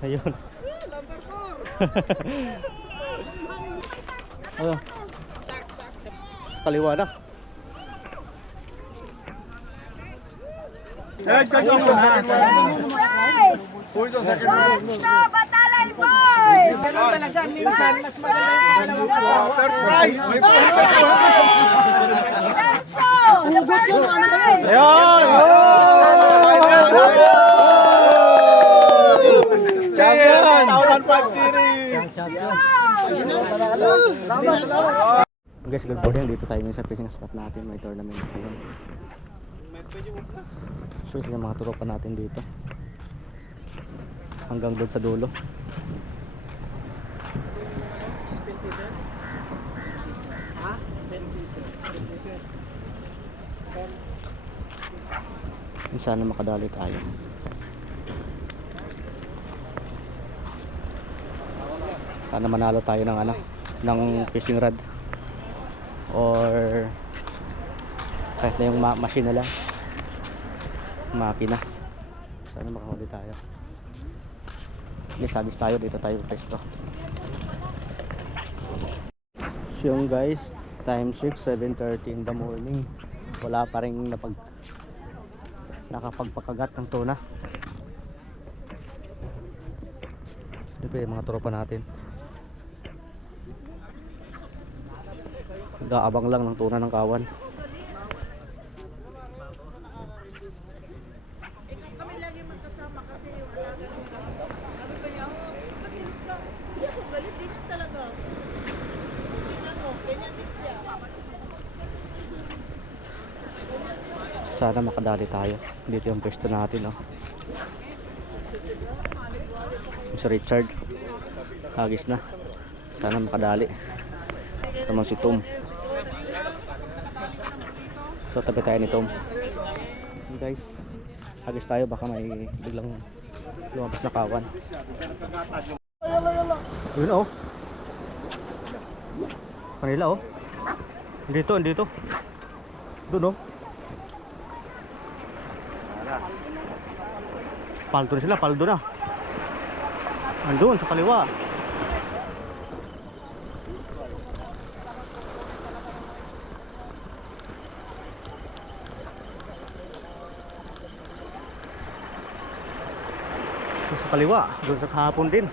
Ayun. Oh. Sa kaliwa na. Who is the second prize? Batalay boys! First prize! Third prize! Lenso! The first prize! Champion! 2005 series! Guys, good morning. Dito tayo ngayon sa fishing spot natin. May tournament ngayon. So, yung mga tropa natin dito. Hanggang doon sa dulo. Sana makadali tayo. Sana manalo tayo ng ng fishing rod or kahit na yung machine na lang, makina. Sana makahuli tayo. Sagis tayo, dito tayo pesto. So yung guys, time 6, 7:30 in the morning. Wala pa rin nakapagpakagat ng tuna. Dito yung mga tropa natin. Nag-aabang lang ng tuna ng kawan. Kami lagi magkasama kasi yung alaga ko. Sabi ko niya, magkilit ka. Hindi ako galit, ganyan talaga. Tingnan mo, ganyan din siya. Sana makadali tayo. Dito yung pwesto natin, oh. Si Richard hagis na. Sana makadali. Tamang si Tom. So tabi tayo ni Tom. Guys, hagis tayo, baka may biglang lumabas na kawan. Yun, oh. Kanila, oh. Dito. Doon, oh. Paldo na sila, paldo na. Andun sa kaliwa. Sa kaliwa, doon sa kahapon din.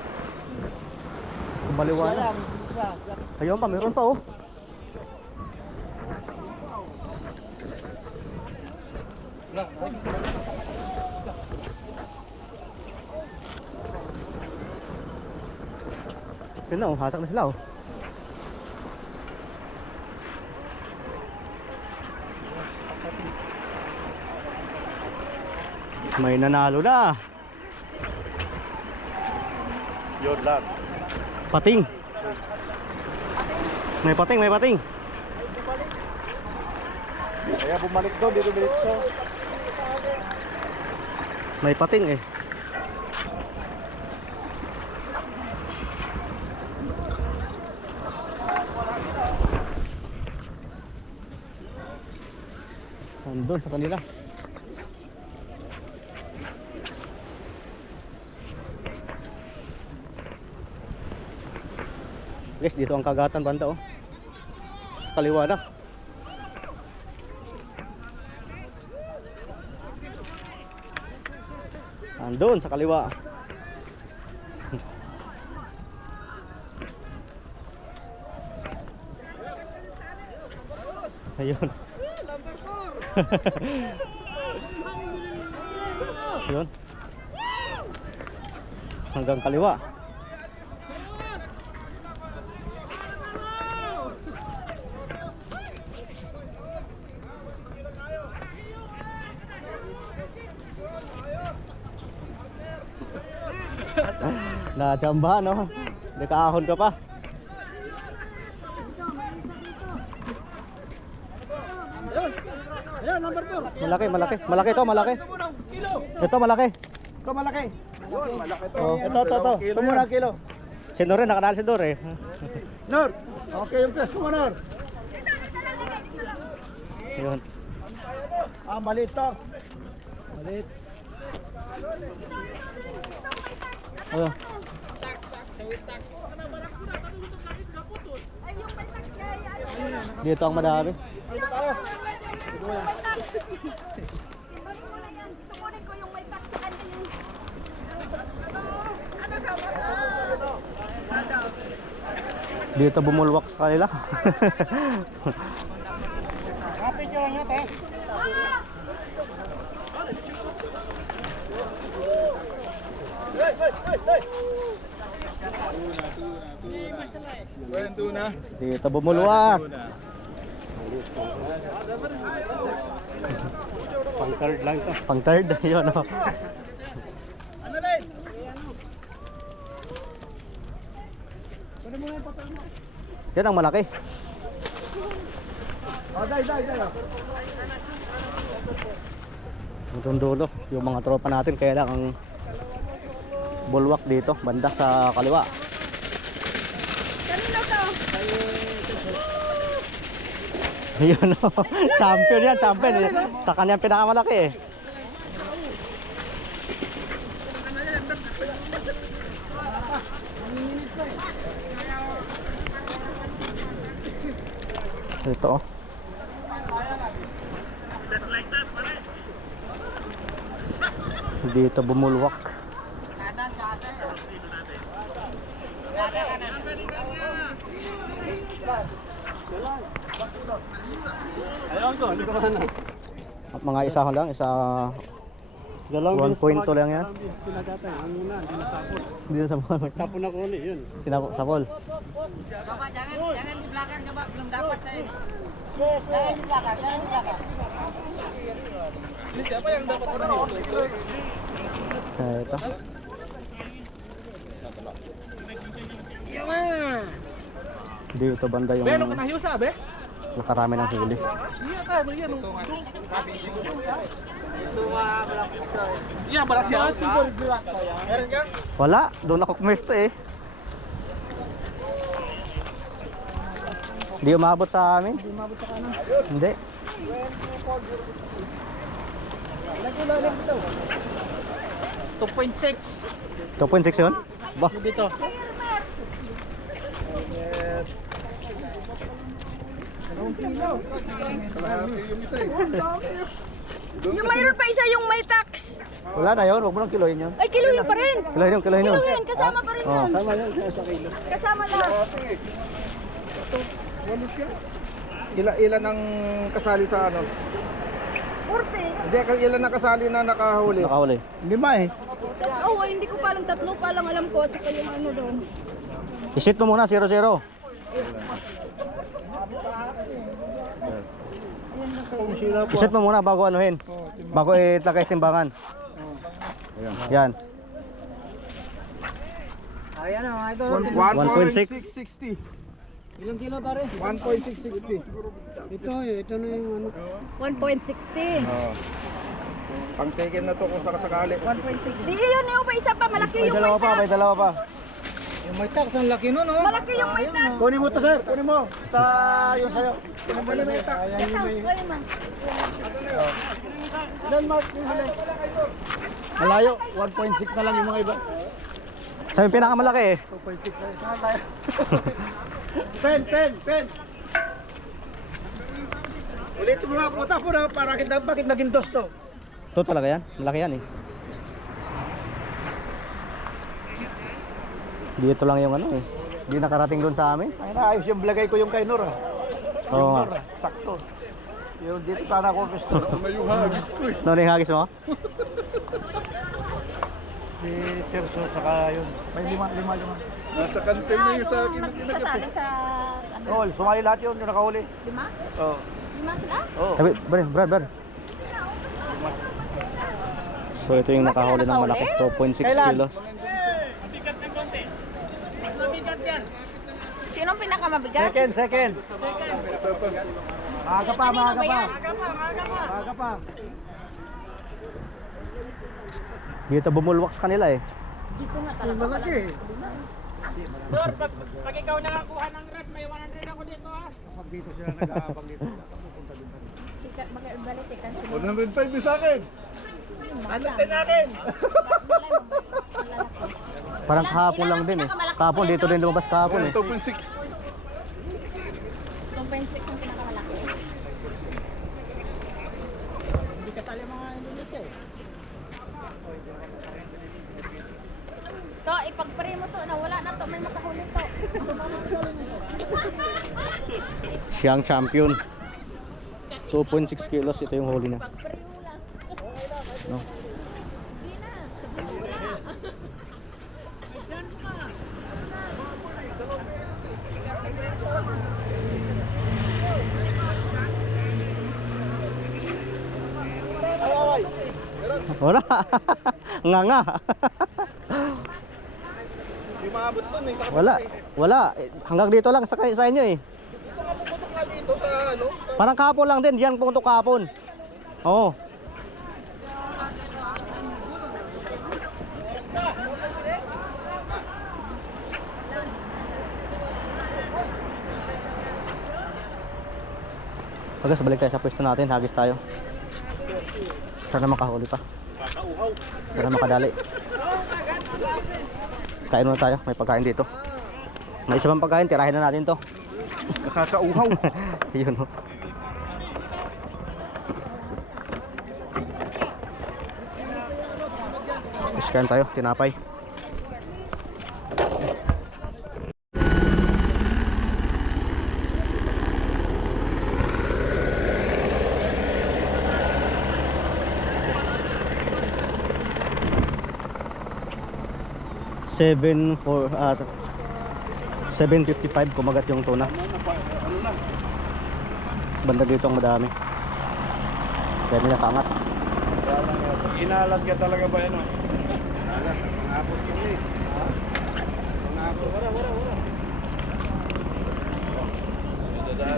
Kumaliwa na. Ayun pa, meron pa, oh. Yun na, oh, hatak na sila, oh. May nanalo na. Yun lang. Pating. May pating. Kaya bumalik doon, dito diretso. May pating, eh. Andun sa kanila. Guys, dito ang kagatan banda, oh. Sa kaliwa na. Andun sa kaliwa. Ayun. Yun. Hanggang kaliwa. Nachambahan, no? Nakaahon ka pa. Ayan, number 4. Malaki to, malaki. Ito malaki. Ito malaki. Yun, malaki to. Oh. Ito. Ito muna kilo. Si Nor, nakadali si Nor, eh. Nor, okay yung peso mo, Nor. Yun. Maliit to. Maliit. Ayun. Ay, yung may tax nga, ayaw. Dito ang madami. Yung may tax. Timbangin mo na yan. Tukunin ko yung may tax sa kanya yung... Ano sabi ko? Dito bumulwak sa kanila. Dito bumulwak. Pang third lang to. Pang third, yun o. Ano rin? Yan ang malaki. Oh, dai. Itong dulo, yung mga tropa natin kaya lang ang bulwak dito, banda sa kaliwa. Kanino to? Yun o, champion yan, champion. Sa kanyang pinakamalaki eh. Ito oh. Dito bumulwak. At mga isa ko lang, isa 1.2 lang yan. Dito sa ball. Tapon ako ulit yun. Tinapok sa ball. Coba jangan di belakang coba belum dapat saya. Jangan di belakang, jangan di belakang. Ini siapa yang dapat menang? Ito. Dito banda yung Nahiyo sabi? nakarami ng huli. Iya kan, iya no. Iya balak siya. Meron ka? Wala, doon ako kumesto eh. Hindi umabot sa amin. Hindi umabot sa kanan. Hindi. 2.6. 2.6 yun? Ba? Dito. Yung mayroon pa isa yung may tax. Wala na yun, huwag mo nang kilohin yun. Ay, kiluhin pa rin. Kilohin yun, kilohin yun. Kiluhin, kasama pa rin Oh. yun. Tama yan sa kilo. Kasama lahat. Ilan ang kasali sa ano? Urte. Hindi, ilan ang kasali na nakahuli? Nakahuli. 5 eh. Oh, hindi ko pa lang tatlo pa lang alam ko at saka yung ano doon. Isit mo muna, 0-0. Ayan na kayo. Isit mo muna bago anuhin. Bago itlagay sa timbangan. Yan. Ayan na, ito. 1.6. 1.660. Ilang kilo pare? 1.660. Ito na yung ano. 1.60. Pang second na to kung sakasakali. 1.60. Yun yung pa isa pa. Malaki yung may tax. May dalawa pa. Yung may tax, ang laki nun, oh. Malaki yung may tax. Kunin mo to, sir. Kunin mo. Sa yung sayo. Kunin mo yung may tax. Ay, man. Ilan mark yung huli? Malayo. 1.6 na lang yung mga iba. Sa yung pinakamalaki eh. 2.6 na tayo. Pen. Ulit mo mga puta po na bakit naging dos to? Ito talaga yan. Malaki yan eh. Dito lang yung ano eh. Hindi nakarating doon sa amin. Ay naayos yung blagay ko yung kay Nur. Oo nga. Sakto. Yung dito sana ako gusto. Yung hagis ko eh. Ano yung hagis mo? Si Cherso saka yun. May lima. Nasa kantin na yung sa akin. Sa tali sa... ano? Oh, sumali lahat yun yung nakahuli. 5? Oh. 5 sila? Oh. Sabi, brad. So ito yung nakahuli ng malaki. 2.6 kilos. Sino ang pinakamabigat? Second. Maaga pa. Dito bumulwak sa kanila eh. Dito nga talaga. Malaki. Lord, pag ikaw nakakuha ng red, may 100 ako dito ah. Pag dito sila nag-aabang dito. Balik si Kansi. 105 yung sa akin. Ano din natin? Parang kahapon lang din eh. Kahapon dito din lumabas kahapon eh. 2.6. 2.6 yung pinakamalaki. Hindi kasali mga Indonesia eh. To, ipag-pray mo to, nawala na to, may makahuli to. Siyang champion. 2.6 kilos, ito yung huli na. Pag-pray mo lang. No? Hindi na, sabihin mo na. Wala. Nga nga. Hindi maabot dun eh. Wala. Wala. Hanggang dito lang sa inyo eh. Dito nga puputok nga dito sa ano. Parang kahapon lang din. Diyan pumuntok kahapon. Oo. Pagkas balik tayo sa pwesto natin. Hagis tayo. Sana makahuli pa. Sana makadali. Kain muna tayo. May pagkain dito. May isa pang pagkain. Tirahin na natin to. Nakakauhaw. Yun o. Iskain tayo. Tinapay. Seven for 7.55 kumagat yung tuna. Banda dito ang madami. Dami na kaangat. Inalag ka talaga ba yan o? Alas, pangapot yun eh. Pangapot. Wala.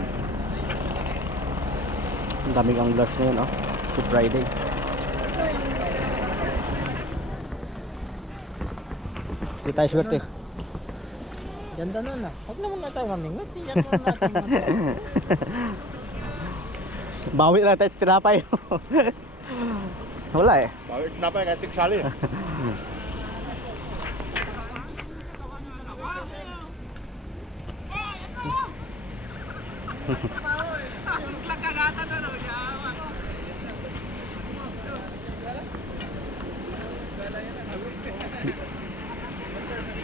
Ang daming anglers ngayon oh. Si Friday. Di tayo swerte. Ganda nun ah. Huwag naman na tayo mamingot. Yan naman natin. Bawi lang tayo sa tinapay. Wala eh. Bawit na pa kahit tiksali.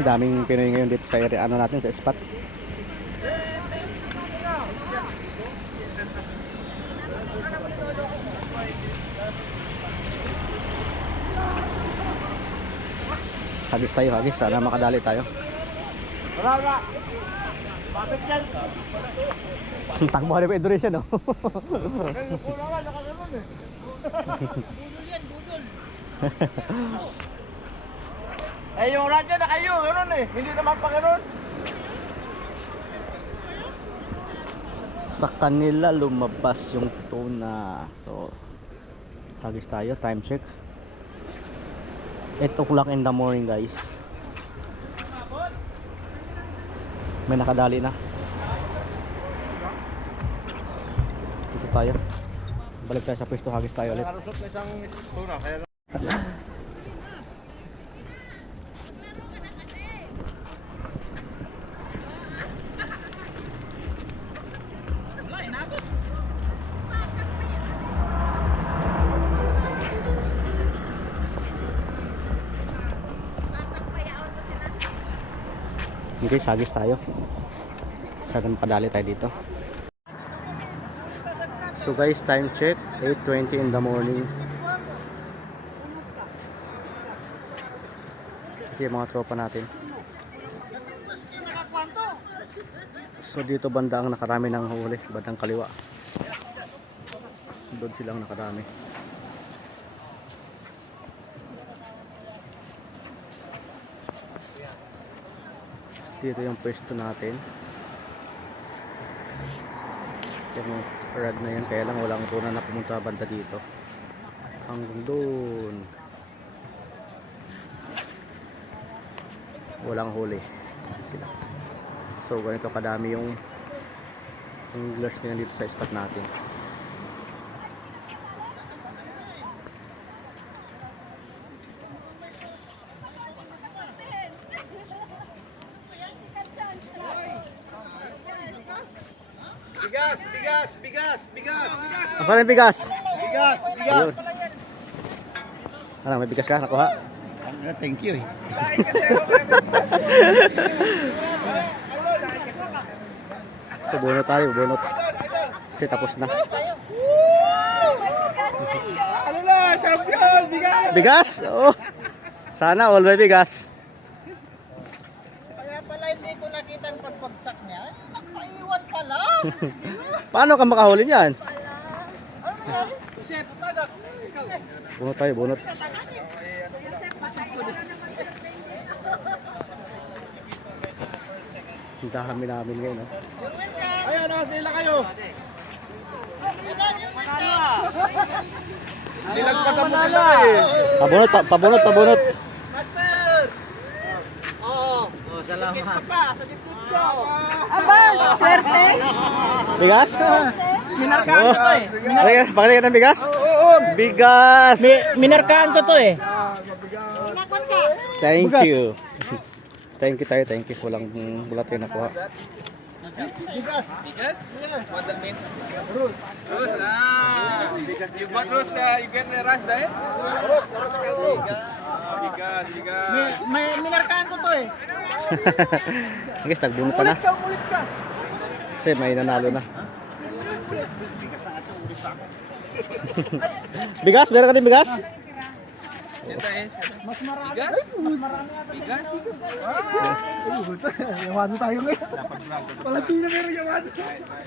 Daming Pinoy ngayon dito sa area ano natin sa spot. Hagis tayo, hagis. Sana makadali tayo. Wala. Bakit yan? Takbo ka na pa Indonesia no? Wala nga, nakaganon eh. Budol yan, budol. Eh yung radyo na kayo, gano'n eh. Hindi naman pa gano'n. Sa kanila lumabas yung tuna. So, hagis tayo. Time check. 8 o'clock in the morning guys. May nakadali na. Dito tayo. Balik tayo sa pwesto. Hagis tayo ulit. Narusot na isang tuna, kaya Okay, sagis tayo. Sana makadali tayo dito. So guys, time check 8:20 in the morning. Kasi yung mga tropa natin. So dito banda ang nakarami ng huli, bandang kaliwa. Doon silang nakarami. Dito yung pwesto natin. Yung rad na yan, kaya lang walang tuna na pumunta banda dito. Hanggang doon. Walang huli. Sila. So ganito kadami yung anglers nila dito sa spot natin. Asan yung bigas? Bigas! Ayun. Ano, may bigas ka? Nakuha? Thank you. So, bunot tayo, bunot. Kasi tapos na. Ano na? Champion! Bigas! Bigas? Oo. Sana all may bigas. Kaya pala hindi ko nakita ang pagbagsak niya. Nagpaiwan pala. Paano ka makahuli niyan? Ano nangyari? Chef, tagak. Bunot tayo, bunot. Ang dami namin ngayon. Oh. Ayan na, sila kayo. Nilagpasan mo sila eh. Pabunot, pabunot, pabunot. Master! Oo. Salamat. Sa diput ko. Aba, swerte. Bigas? Minarkahan ko to eh. Pakita ka ng bigas? Bigas! Minarkahan ko to eh. Thank you. Thank you tayo, thank you. Walang bulat tayo nakuha. Bigas. Rus, you got Rus, you get the Ras dahil? Bigas. May minarkahan ko to eh. Guys, nagbunot ka na. Ulit ka. Kasi may nanalo na. Bigas? Meron ka din bigas? Mas marami. Bigas? Mas marami ata. Bigas? Yawan tayo ngayon. Walang pina meron yawan.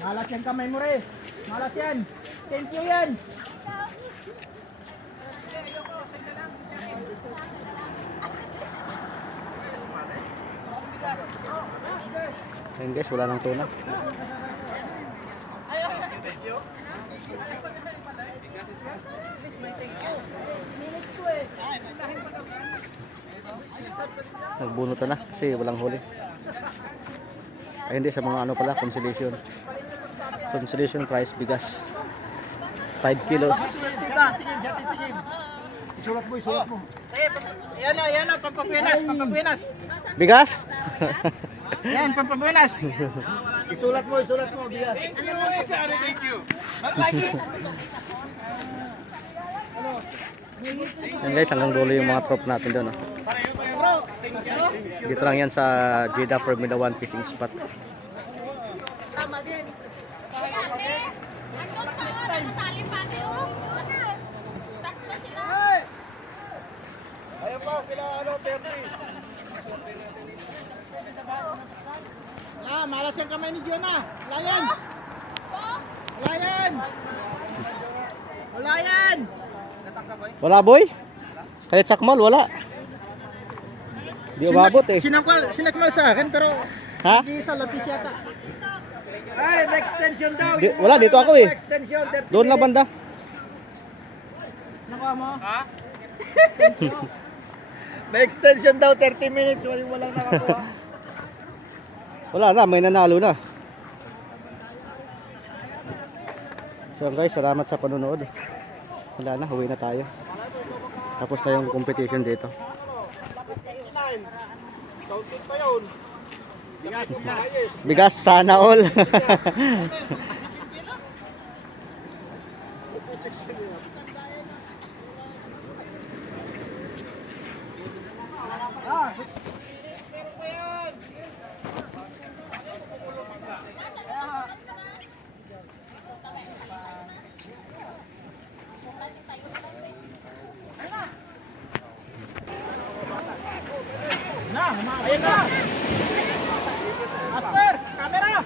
Malas yan kamay mo re. Malas yan. Thank you yan. Ayun guys, wala nang tuna. Nagbunot na kasi walang huli. Ay hindi, sa mga ano pala, consolation. Consolation price bigas. 5 kilos. Isulat mo, isulat mo. Yan na, pampabuenas. Bigas? Yan, pampabuenas. Isulat mo, bigas. Thank you. Lagi. Yan guys, hanggang dulo yung mga prop natin doon. Oh. Dito lang yan sa Jeddah Formula 1 fishing spot. Ayan pa, sila ano, 30. Malas yung kamay ni Jonah. Layan. Layan. Wala boy? Kahit sakmal, wala. Di umabot eh. Sinakmal sa akin pero Ha? hindi sa lapis yata. Ay, may extension daw. Wala, dito ako eh. Extension. Doon na banda. Nakuha mo? Ha? May extension daw 30 minutes. Walang nakakuha. Wala na, may nanalo na. So guys, salamat sa panonood. Wala na, huwi na tayo. Tapos na yung competition dito. Counting pa yun. Bigas, sana all. Ayun na. Master, camera.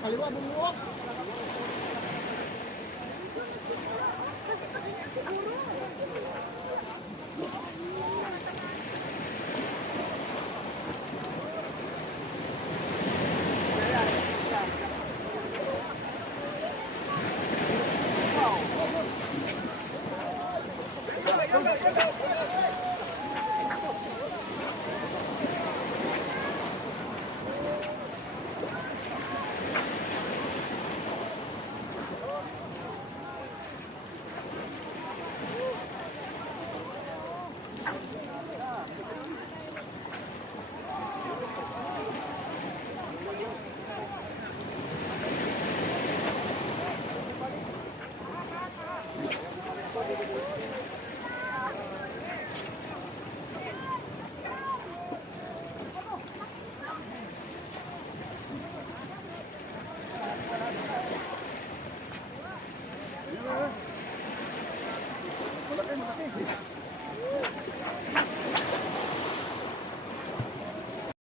Kaliwa bumuwak.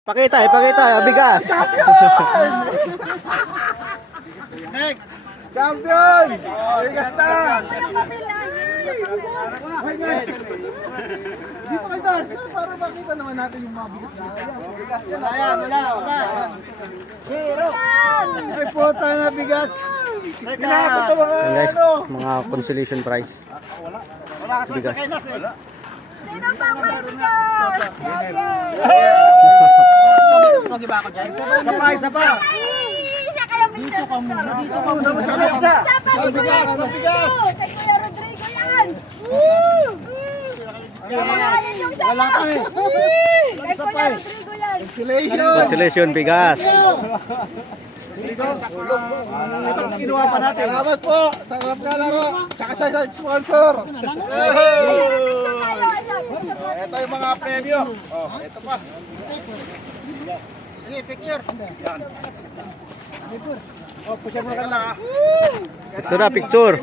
Pakita, bigas. Champion! Bigas na! Yung kabila. Dito kayo doon, para makita naman natin yung mga bigas na. Bigas yan. Wala. Zero. Ay, puta na bigas. Pinakot ito mga Ayan guys, ano. mga consolation prize. Bigas. Sino pa Christmas? Isa pa. Ay, isa kayo dito ka muna. Dito ka muna. Isa. Isa pa si Kuya Rodrigo. Kay Kuya Rodrigo yan. Kamakayan yung isa pa. Kay Kuya Rodrigo yan. Consolation bigas. Kinuha pa natin. Salamat po. Sarap na laro. Tsaka sa sponsor. Picture tayo, isa. Picture tayo. Ito yung mga premyo. Oh, ito pa. Sige, picture. Yan. Oh, push mo na. Picture.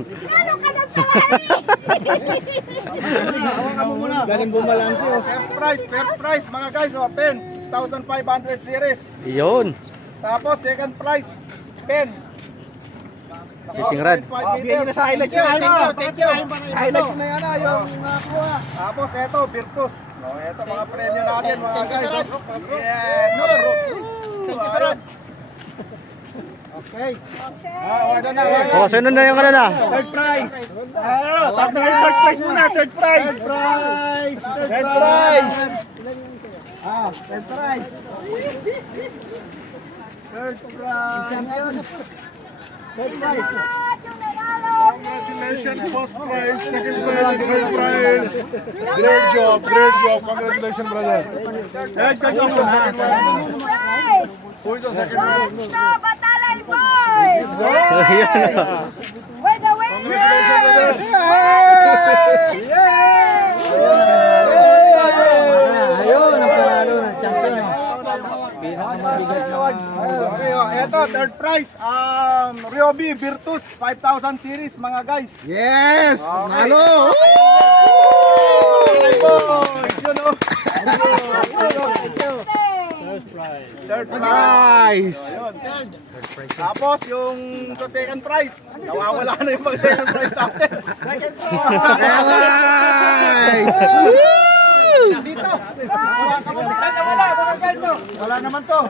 Ano ka na tayo? Hawakan mo muna. Galing bumalansi. First prize mga guys. Oh, pen. 6,500 series. Iyon. Tapos second prize, pen. Fishing rod. Bigyan nyo na sa highlight nyo. Thank you. Highlight nyo na yan yung nakuha. Tapos eto, Virtus. Eto mga premyo natin mga guys. Thank you, Sarad. Okay. Waga na. Oh, sunod na yung ano na. Third prize. Third prize muna. Third prize. Third prize. Third prize. Third prize. Third prize. Salamat yung nanalo. Congratulations, first prize, second prize, third prize. Great job. Congratulations, brother. Third job. First prize. Who is the second prize? Basta Batalay Boys. Ayun na. With the win. Congratulations, Ayun, ang panalo ng champion. Okay, eto, third prize. Ryobi Virtus 5,000 series, mga guys. Yes! Nalo! Third prize. Tapos yung sa second prize, nawawala na yung second prize natin. Second prize! Wala naman to.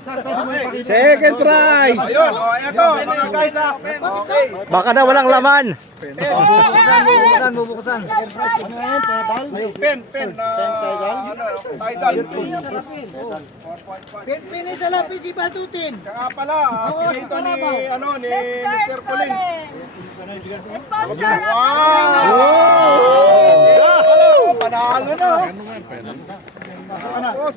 Second prize. Ayun, eto mga guys ha. Okay. Baka na walang laman. Bubuksan. Pen na Tidal. Pinay sa lapis si Batutin. Kaya pala, ito ni Mr. Mr. Colin. Colin. Sponsor of Wow! Panalo na. Tapos,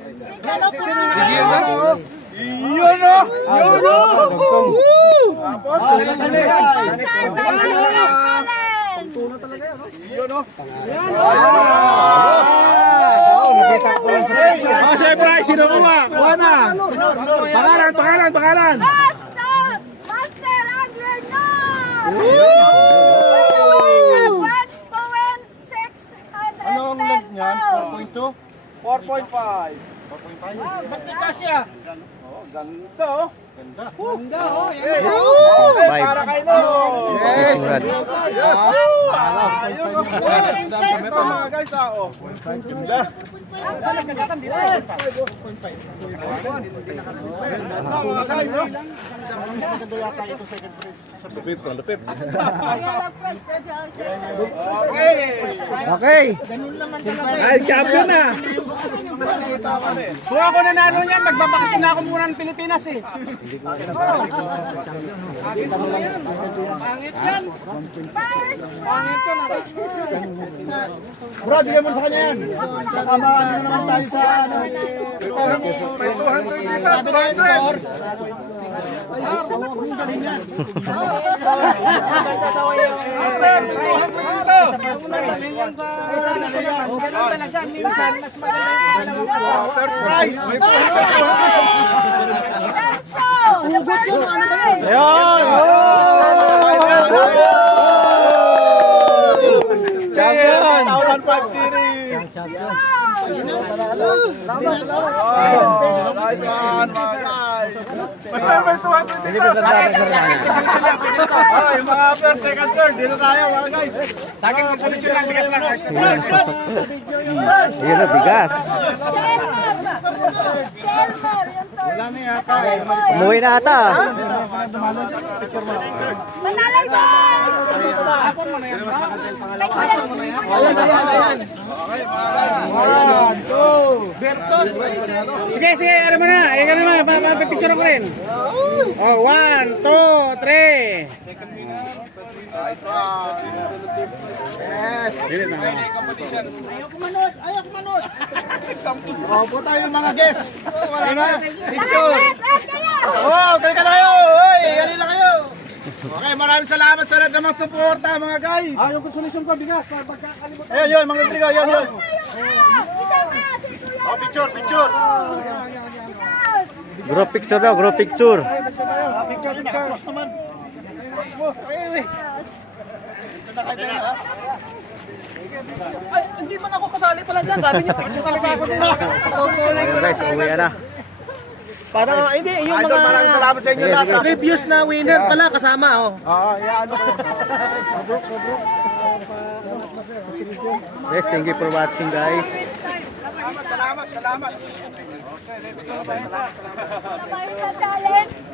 yun o! Tapos, Sponsor by Mr. Colin. yun o! Siyempre, sino kuha? Kuha na. Pangalan. Master Angler North! Anong length niyan? 4.2? 4.5. Ba't may kasya? Oh, ganda oh. Ganda. Okay. Five. Para kay no. Fishing rod. Yes. Ito mga guys oh. Ganda. Mga guys oh. Lupit. Okay. Ay, champion na. Kung ako nanalo niyan, magbabakasyon na ako muna ng Pilipinas eh. Pangit yan. Bro, bigyan mo sa kanya yan. Saka maano naman tayo sa ano. Sabi na ito. Champion! 1-5 series. Nice one, mga guys. Basta may 200 dito. Oh, yung mga first, second, third, dito tayo mga guys. Sa akin, konsolusyon lang, bigas lang. Ayun na, bigas. Selmer, yung third. Wala na yata. Umuwi na ata. Manalay boys! Sige, sige, ano mo na. Ano mo, papapicture ko rin. Oh, 1, 2, 3. Ayaw kumanod. Opo tayo mga guests. Wala na. Picture. Lahat kayo! Oh, kali ka kayo. Hoy, halina kayo. Okay, maraming salamat sa lahat ng mga suporta mga guys. Yung konsolusyon ko, bigas. Pagkakalimutan. Ayun, yun, mga trigo, yun, yun. Isa pa, si Kuya. Oh, picture, picture. Group picture daw, group picture. Picture, picture. Post naman. Ay, hindi man ako kasali pala dyan. Sabi niyo, kasali pa ako dun. Ayun guys, uwi na. Parang, hindi, yung mga... Maraming salamat sa inyo lahat. Reviews na winner pala kasama, oh. Oo, yan. Guys, thank you for watching guys. Salamat. Sabay na challenge.